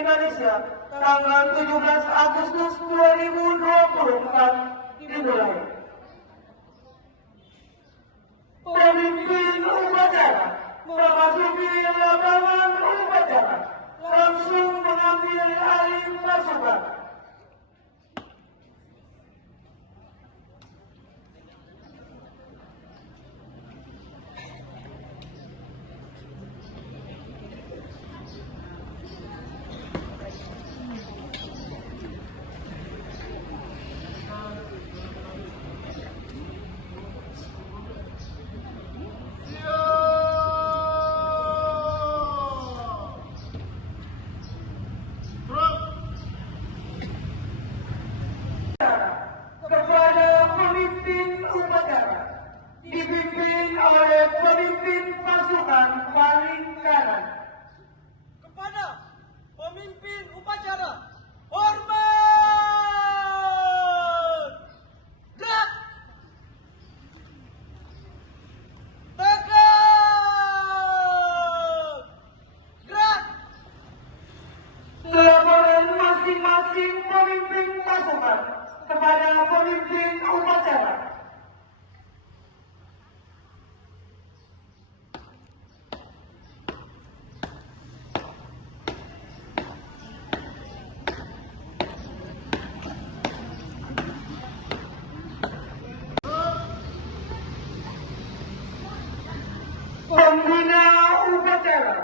Indonesia tanggal 17 Agustus 2024 dimulai. Pemimpin upacara memasuki lapangan upacara, langsung mengambil alih pasukan. Kepada pemimpin upacara dipimpin oleh pemimpin pasukan paling kanan. Kepada pemimpin upacara, hormat! Gerak! Tegak! Gerak! Laporan masing-masing pemimpin pasukan kepada pemimpin upacara. Pembina upacara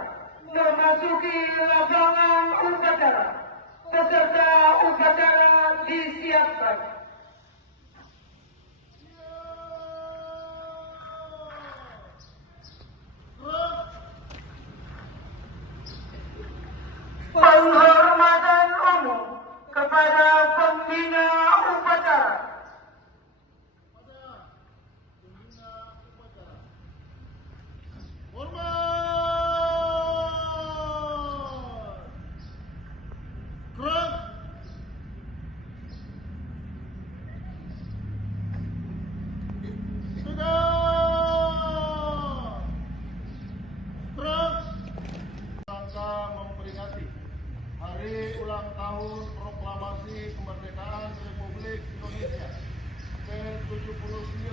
memasuki lapangan upacara. Peserta upacara disiapkan. Penghormatan umum kepada pembina upacara. Memperingati Hari Ulang Tahun Proklamasi Kemerdekaan Republik Indonesia ke-79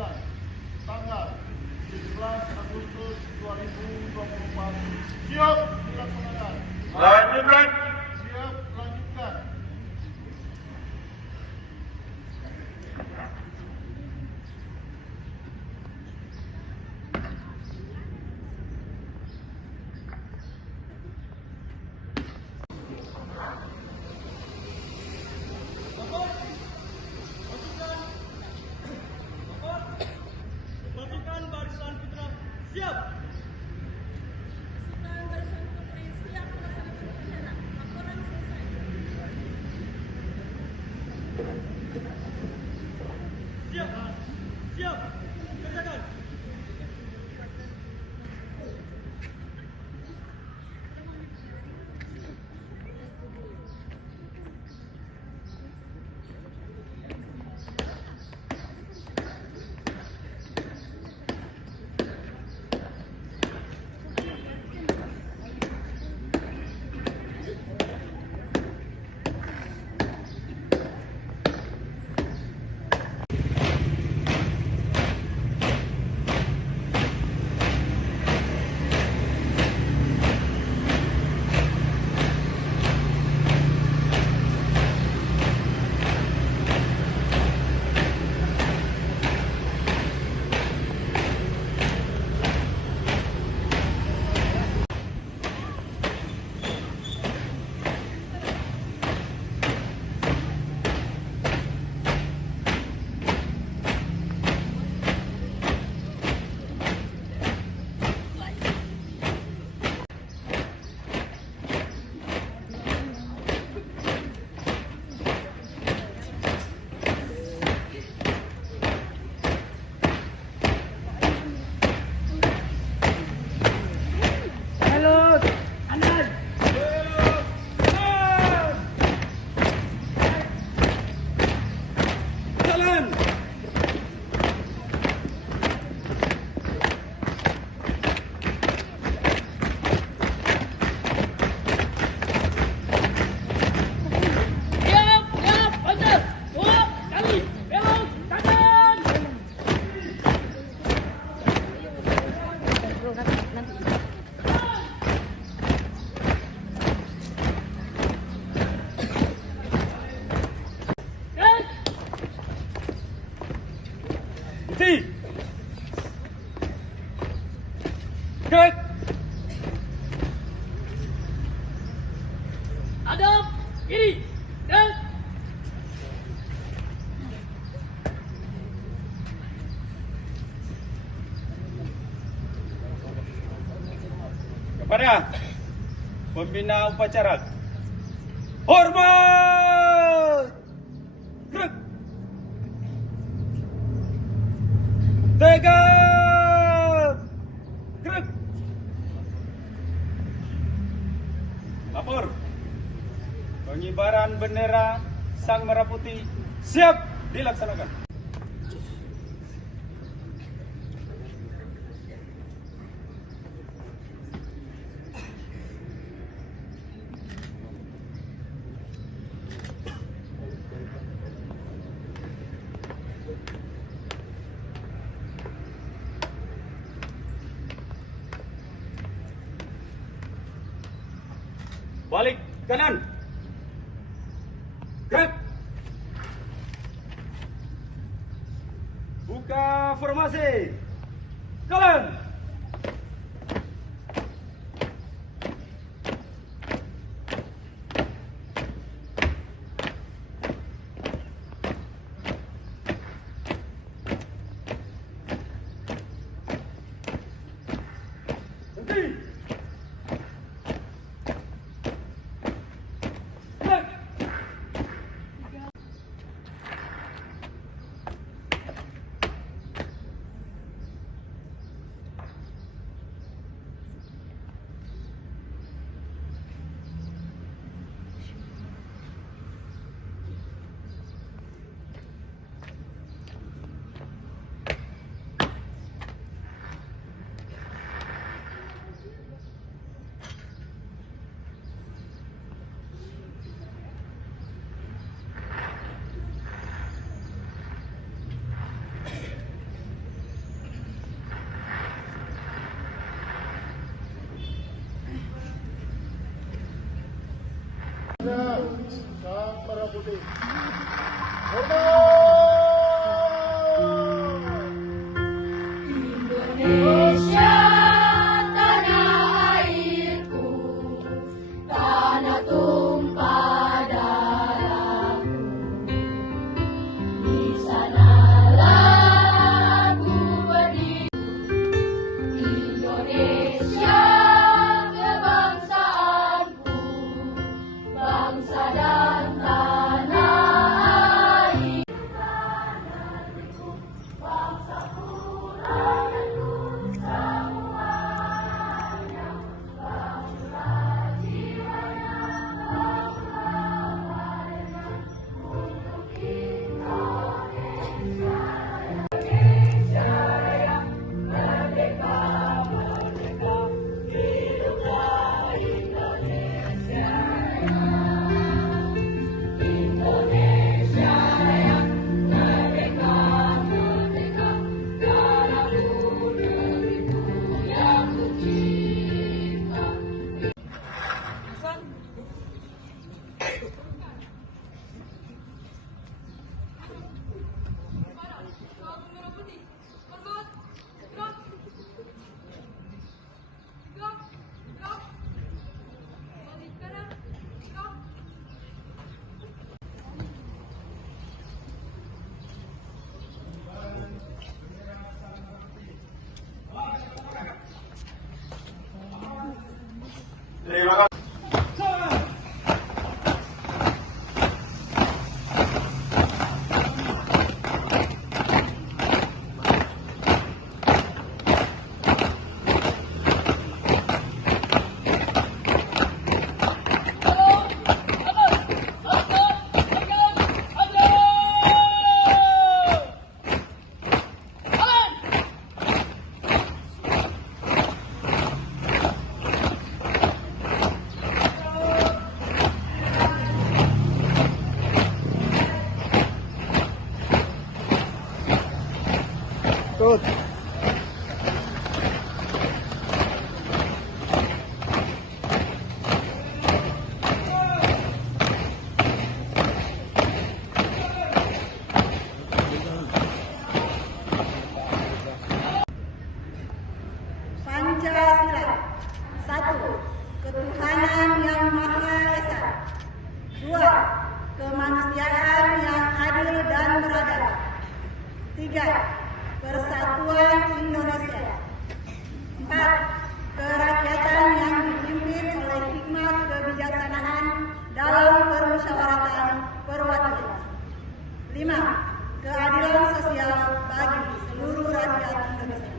tanggal 17 Agustus 2024. Siap dilaksanakan. Lanjutkan. Siap lanjutkan. Pasukan Barisan Putra, siap! Pasukan Barisan Putri kiri, dan kepada pembina upacara, hormat. Gerak. Tegak. Gerak. Lapor. Pengibaran bendera Sang Merah Putih siap dilaksanakan. Balik kanan. Gerak. Buka formasi. Kanan. Berhenti. Gerak. Sang Merah Putih. Hormat. Indonesia, tanah airku, tanah tumpah darahku. Di sanalah ku berdiri. Indonesia, kebangsaanku, bangsa dan tanah air. Bangsaku, rakyatku, semuanya, bangsa jiwanya. perwakilan. 5. Keadilan sosial bagi seluruh rakyat Indonesia.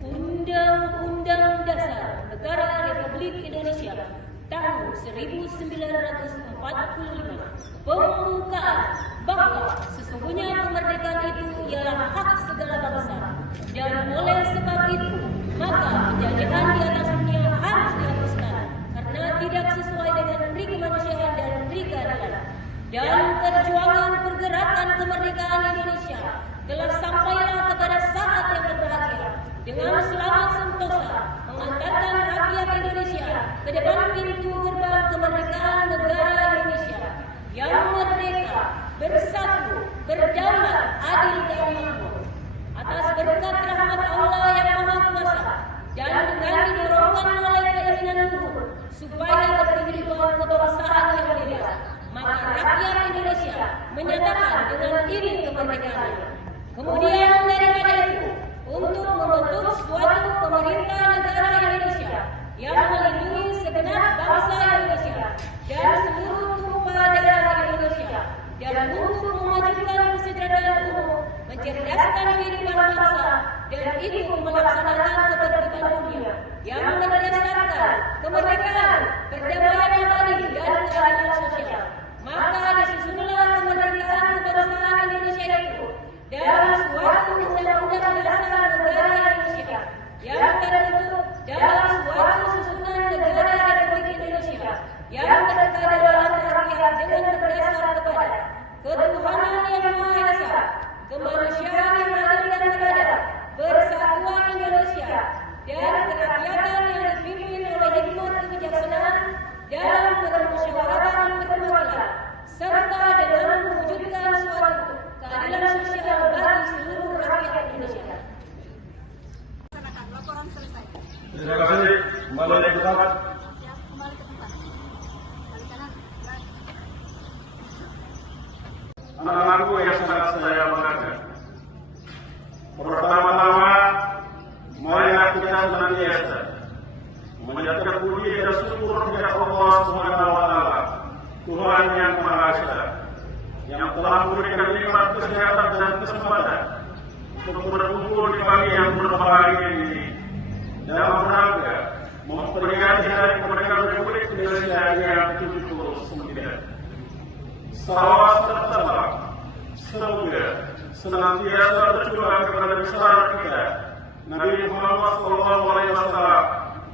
Undang-Undang Dasar Negara Republik Indonesia tahun 1945 pembukaan bahwa sesungguhnya kemerdekaan itu ialah hak segala bangsa, dan oleh sebab itu maka penjajahan di atas dunia harus dihapuskan karena tidak sesuai dengan pri kemanusiaan dan pri keadilan. Dan perjuangan pergerakan kemerdekaan Indonesia telah sampailah kepada saat yang berbahagia dengan selamat sentosa mengantarkan rakyat Indonesia ke depan pintu gerbang kemerdekaan negara Indonesia yang merdeka, bersatu, berdaulat, adil dan makmur. Atas berkat rahmat Allah yang Maha Kuasa dan dengan didorongkan oleh keinginan luhur supaya berkehidupan kebangsaan yang bebas, maka rakyat Indonesia menyatakan dengan diri kemerdekaannya. Kemudian daripada itu, untuk membentuk suatu pemerintah negara Indonesia yang melindungi segenap bangsa Indonesia dan seluruh tumpah darah Indonesia, dan untuk memajukan kesejahteraan umum, mencerdaskan kehidupan bangsa, dan ikut melaksanakan ketertiban dunia yang berdasarkan kemerdekaan, perdamaian abadi dan keadilan sosial. Maka disusunlah kemerdekaan kebangsaan Indonesia itu dalam suatu undang-undang dasar negara Indonesia yang terbentuk dalam suatu susunan negara Republik Indonesia yang berkedaulatan rakyat dengan berdasar kepada ketuhanan yang Maha Esa, kemanusiaan yang adil dan beradab, persatuan Indonesia, dan kerakyatan yang dipimpin oleh hikmat kebijaksanaan dalam permusyawaratan perwakilan, serta dengan mewujudkan suatu keadilan sosial bagi seluruh rakyat Indonesia. Laporan selesai. Terima kasih. Kembali ke tempat. Siap, kembali ke tempat. Balik kanan. Baik. Anak-anakku yang sangat saya banggakan. Pertama-tama, marilah kita senantiasa menyatakan puji dan syukur kepada Allah Subhanahu wa Ta'ala, Tuhan yang Maha Esa, yang telah memberikan nikmat kesehatan dan kesempatan untuk berkumpul di pagi yang berbahagia ini dalam rangka memperingati Hari Kemerdekaan Republik Indonesia yang ke-79. Salawat serta salam semoga senantiasa tercurah kepada besar kita Nabi Muhammad SAW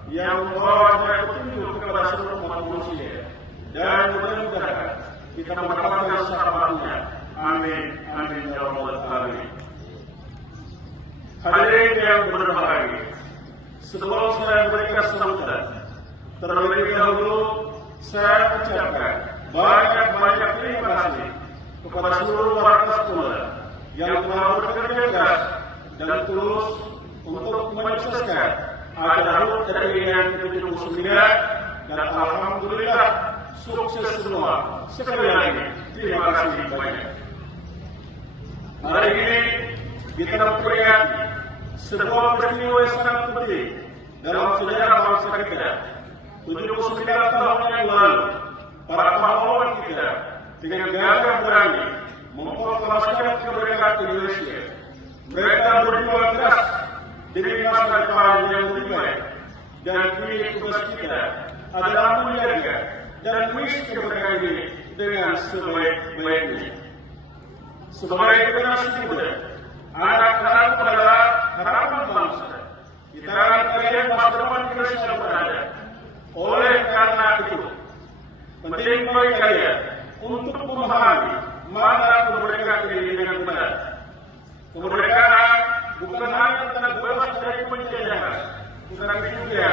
yang membawa cahaya petunjuk kepada seluruh umat manusia, dan mudah-mudahan kita mendapatkan syafaatnya. Amin, amin ya rabbal alamin. Hadirin yang berbahagia, sebelum saya memberikan sambutan, terlebih dahulu saya ucapkan banyak-banyak terima kasih kepada seluruh warga sekolah yang telah bekerja keras dan tulus untuk menyukseskan acara HUT RI yang ke-79, dan alhamdulillah sukses semua. Sekali lagi terima kasih banyak. Hari ini kita memperingati sebuah peristiwa yang sangat penting dalam sejarah bangsa kita. 79 tahun yang lalu, para pahlawan kita dengan gagah berani memproklamasikan kemerdekaan Indonesia. Mereka berjuang keras demi masa depan yang lebih baik, dan kini tugas kita adalah menjaga dan mengisi kemerdekaan ini dengan sebaik-baiknya. Sebagai generasi muda, anak-anak adalah harapan bangsa. Di tangan kalian masa depan Indonesia berada. Oleh karena itu, penting bagi kalian untuk memahami mana kemerdekaan ini dengan benar. Kemerdekaan bukan hanya tentang bebas dari penjajahan, tetapi juga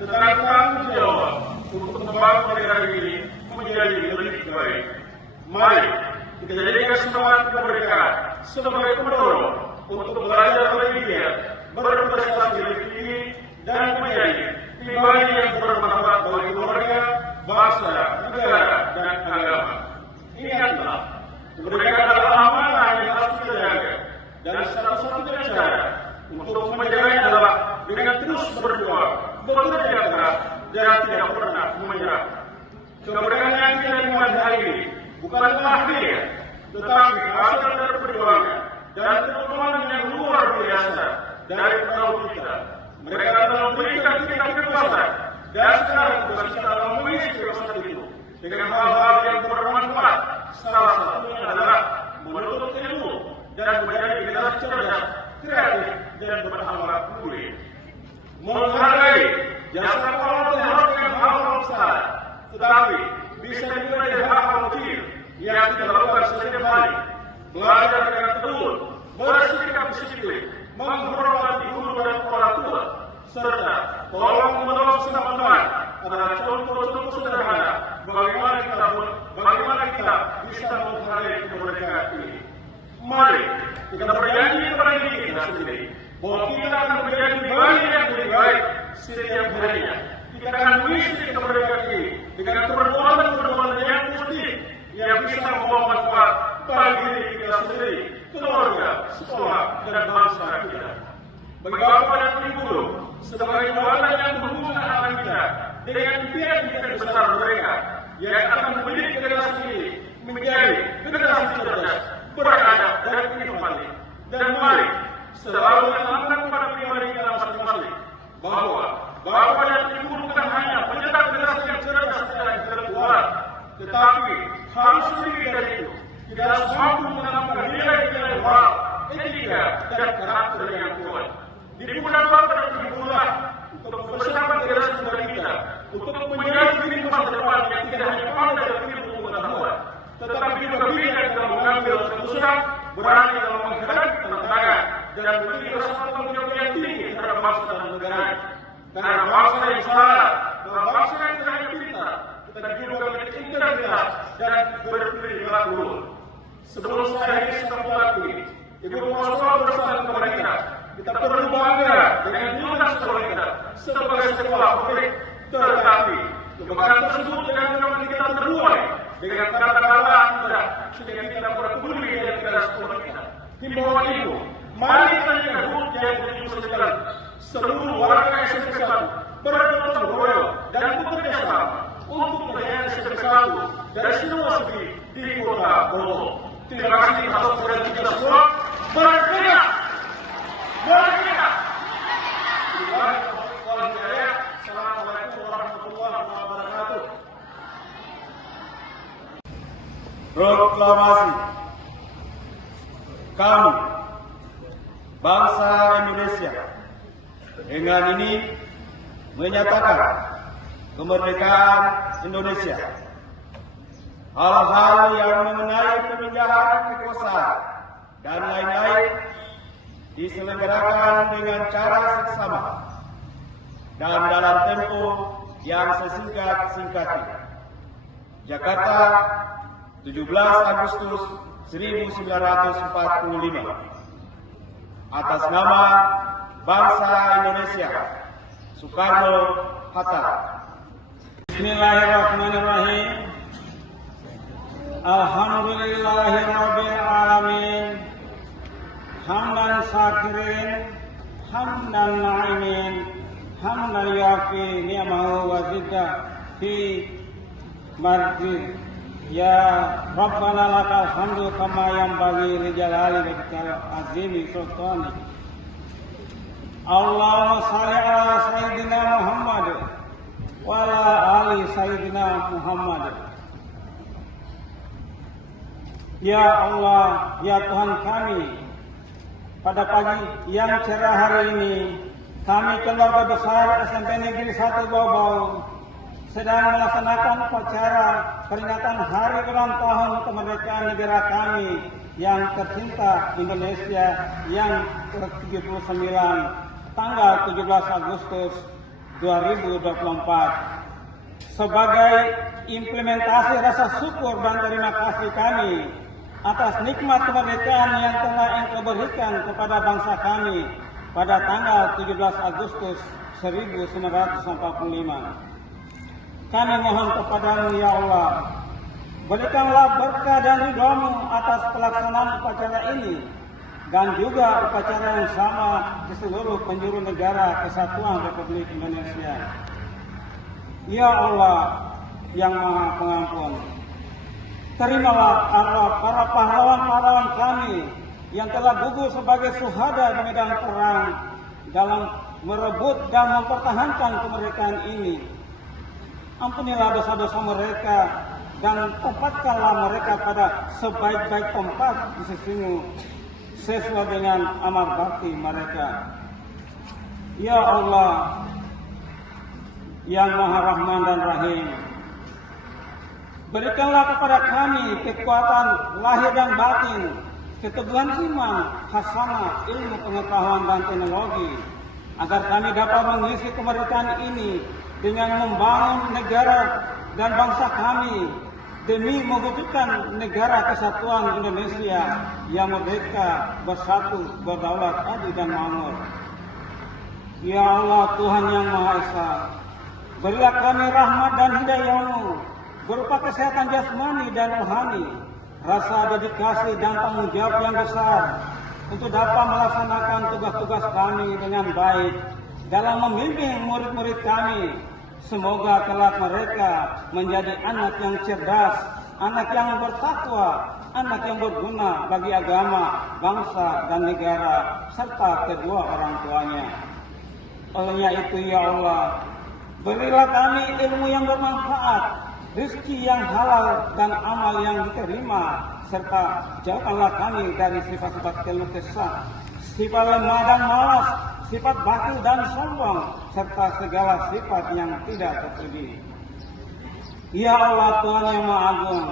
tentang tanggung jawab untuk membangun negara ini menjadi lebih baik. Mari kita jadikan semangat kemerdekaan sebagai pendorong untuk belajar lebih giat, berprestasi lebih tinggi, dan menjadi pribadi yang bermanfaat bagi keluarga, bangsa, negara, dan agama. Ingatlah, kemerdekaan adalah amanah yang dan satu-satunya cara untuk menjaganya adalah dengan terus berjuang, bekerja keras, dan tidak pernah menyerah. Kemerdekaan yang kita dimulai hari ini bukanlah akhirnya, tetapi hasil dari perjuangan dan perjuangan yang luar biasa dari pendahulu kita. Mereka telah memberikan kita kebebasan, dan sekarang tugas kita adalah mengisi kebebasan itu dengan hal-hal yang bermanfaat. Salah satunya adalah menuntut ilmu dan menjadi generasi cerdas, kreatif, dan berakhlak mulia. Menghargai jasa Allah harus dengan hal-hal besar, tetapi bisa juga dari hal-hal kecil yang kita lakukan setiap hari. Belajar dengan tekun, bersikap disiplin, menghormati guru dan orang tua, serta tolong menolong sesama teman adalah contoh-contoh sederhana bagaimana kita bisa menghargai kemerdekaan ini. Mari kita berjanji kepada diri kita sendiri bahwa kita akan menjadi bagian yang lebih baik setiap harinya. Kita akan mengisi kemerdekaan ini dengan perbuatan-perbuatan yang positif yang bisa membawa manfaat bagi diri kita sendiri, keluarga, sekolah, dan bangsa kita. Bagi Bapak dan Ibu guru, sebagai jembatan yang menghubungkan anak kita dengan impian-impian besar mereka yang akan mendidik generasi ini menjadi generasi cerdas, beradab, dan inovatif. Dan mari selalu tanamkan pada pribadi kita masing-masing bahwa Bapak dan Ibu bukan hanya mencetak generasi yang cerdas secara intelektual, tetapi harus lebih dari itu. Kita harus mampu menanamkan nilai-nilai moral, etika, dan karakter yang kuat. Dimudahkan Bapak dan Ibu lah untuk mempersiapkan generasi muda kita untuk menjadi diri masa depan yang tidak hanya pandai dalam ilmu pengetahuan, tetapi juga bijak dalam mengambil keputusan, berani dalam menghadapi tantangan, dan memiliki rasa tanggung jawab yang tinggi terhadap bangsa dan negara. Karena bangsa yang salah, dalam bangsa yang tidak hanya pintar, tetapi juga memiliki integritas dan berperilaku luhur. Sebelum saya ini setelah ini, Ibu Bapak bersama kepada kita perlu bangga dengan jumlah sekolah kita sebagai sekolah publik, tetapi kebanggaan tersebut jangan membuat kita terbuai dengan kata-kata tidak, sehingga kita peduli dengan kita sekolah kita. Himbauan Ibu, mari kita nyambut yang diusahakan seluruh warga SMP 1 bergotong royong dan bekerja sama untuk menjadi SMP 1 dari semua segi di Kota Bogor. Terima kasih atas perhatian kita semua. Merdeka! Merdeka! Assalamualaikum warahmatullahi wabarakatuh. Proklamasi. Kami, bangsa Indonesia, dengan ini menyatakan kemerdekaan Indonesia. Hal-hal yang mengenai pemindahan kekuasaan dan lain-lain diselenggarakan dengan cara seksama dan dalam tempo yang sesingkat-singkatnya. Jakarta, 17 Agustus 1945. Atas nama bangsa Indonesia, Soekarno-Hatta. Bismillahirrahmanirrahim. Alhamdulillahirabbil alamin. Hamdan syakirin, hamdan na'imin, hamdan yafi ni'amahu wa zidda fi marji. Ya Rabbana lakal hamdu kama yanbaghi li jalali wajhikal azimi sultani. Allahumma shalli ala sayyidina Muhammad wa ala ali sayyidina Muhammad. Ya Allah, ya Tuhan kami, pada pagi yang cerah hari ini, kami keluarga besar SMP Negeri 1 Bau-Bau sedang melaksanakan upacara peringatan hari ulang tahun kemerdekaan negara kami yang tercinta Indonesia yang ke-79, tanggal 17 Agustus 2024. Sebagai implementasi rasa syukur dan terima kasih kami atas nikmat kemerdekaan yang telah Engkau berikan kepada bangsa kami pada tanggal 17 Agustus 1945. Kami mohon kepadamu ya Allah, berikanlah berkah dan ridho-Mu atas pelaksanaan upacara ini, dan juga upacara yang sama di seluruh penjuru negara Kesatuan Republik Indonesia. Ya Allah yang Maha Pengampun, terimalah arwah para pahlawan-pahlawan kami yang telah gugur sebagai syuhada di medan perang dalam merebut dan mempertahankan kemerdekaan ini. Ampunilah dosa-dosa mereka dan tempatkanlah mereka pada sebaik-baik tempat di sisimu sesuai dengan amal bakti mereka. Ya Allah yang Maha Rahman dan Rahim, berikanlah kepada kami kekuatan lahir dan batin, keteguhan iman, hasanah, ilmu pengetahuan dan teknologi, agar kami dapat mengisi kemerdekaan ini dengan membangun negara dan bangsa kami demi mewujudkan negara kesatuan Indonesia yang merdeka, bersatu, berdaulat, adil dan makmur. Ya Allah Tuhan yang Maha Esa, berilah kami rahmat dan hidayah-Mu berupa kesehatan jasmani dan rohani, rasa dedikasi dan tanggung jawab yang besar untuk dapat melaksanakan tugas-tugas kami dengan baik dalam membimbing murid-murid kami. Semoga kelak mereka menjadi anak yang cerdas, anak yang bertakwa, anak yang berguna bagi agama, bangsa, dan negara, serta kedua orang tuanya. Olehnya itu ya Allah, berilah kami ilmu yang bermanfaat, rezeki yang halal dan amal yang diterima, serta jauhkanlah kami dari sifat-sifat keluh kesah, sifat lemah dan malas, sifat batil dan sombong, serta segala sifat yang tidak terpuji. Ya Allah Tuhan yang Maha Agung,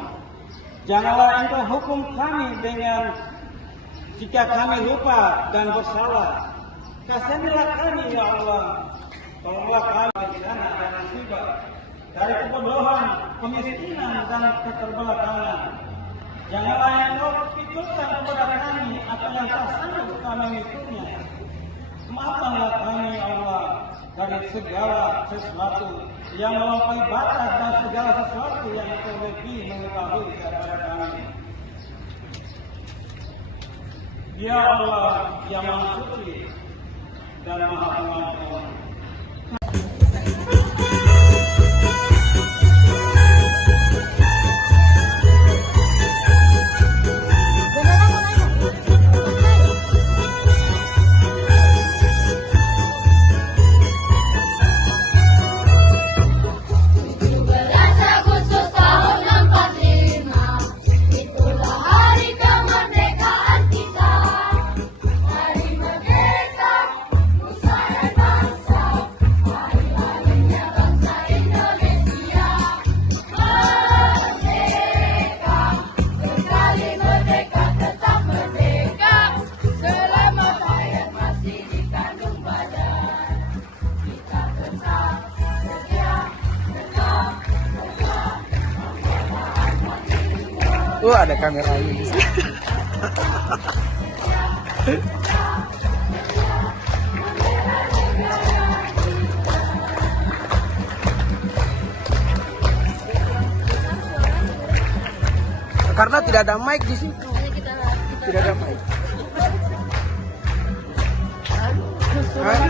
janganlah Engkau hukum kami dengan jika kami lupa dan bersalah. Kasihanilah kami ya Allah, tolonglah kami bencana dan musibah, dari kebodohan, kemiskinan dan keterbelakangan. Janganlah Engkau pikirkan kepada kami apa yang tak sanggup kami mengikutnya. Maafkanlah kami ya Allah dari segala sesuatu yang melampaui batas dan segala sesuatu yang Engkau lebih mengetahui daripada kami. Ya Allah yang Maha Suci dan Maha Pengampun. Ada kamera ini di sini. Karena tidak ada mic di sini. Tidak ada mic. Hah?